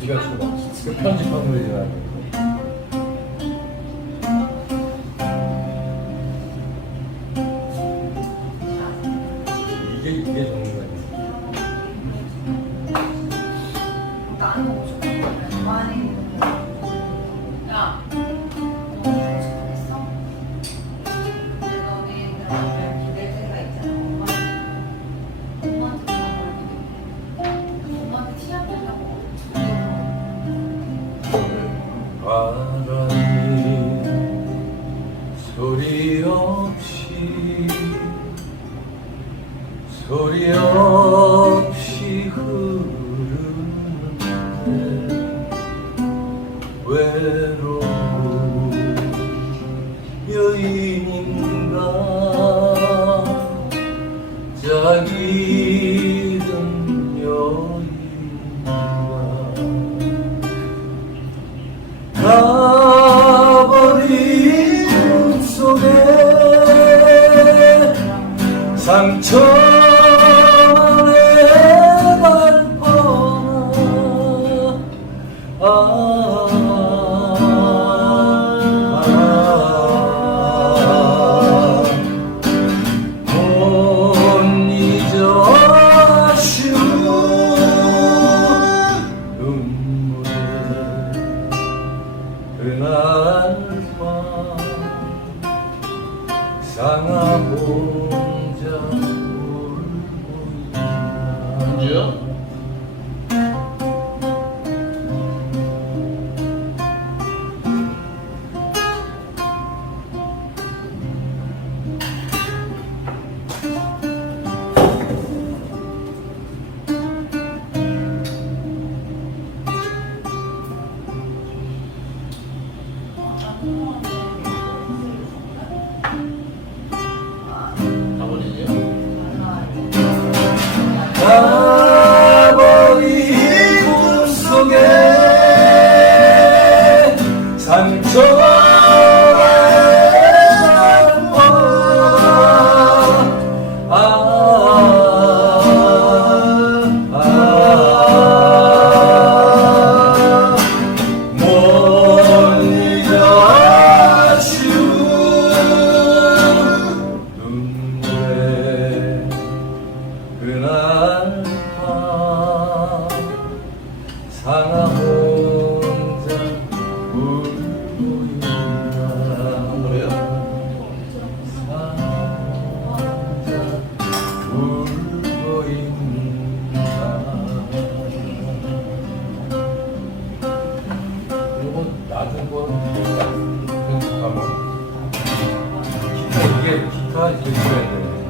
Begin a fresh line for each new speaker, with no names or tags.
지가 주고 그 편집한 거야. 바람이 소리 없이 소리 없이 흐르는데 외로 상하 혼자 울고 있다. 울고 있는가. 이거 기타 이렇게 줘야 돼.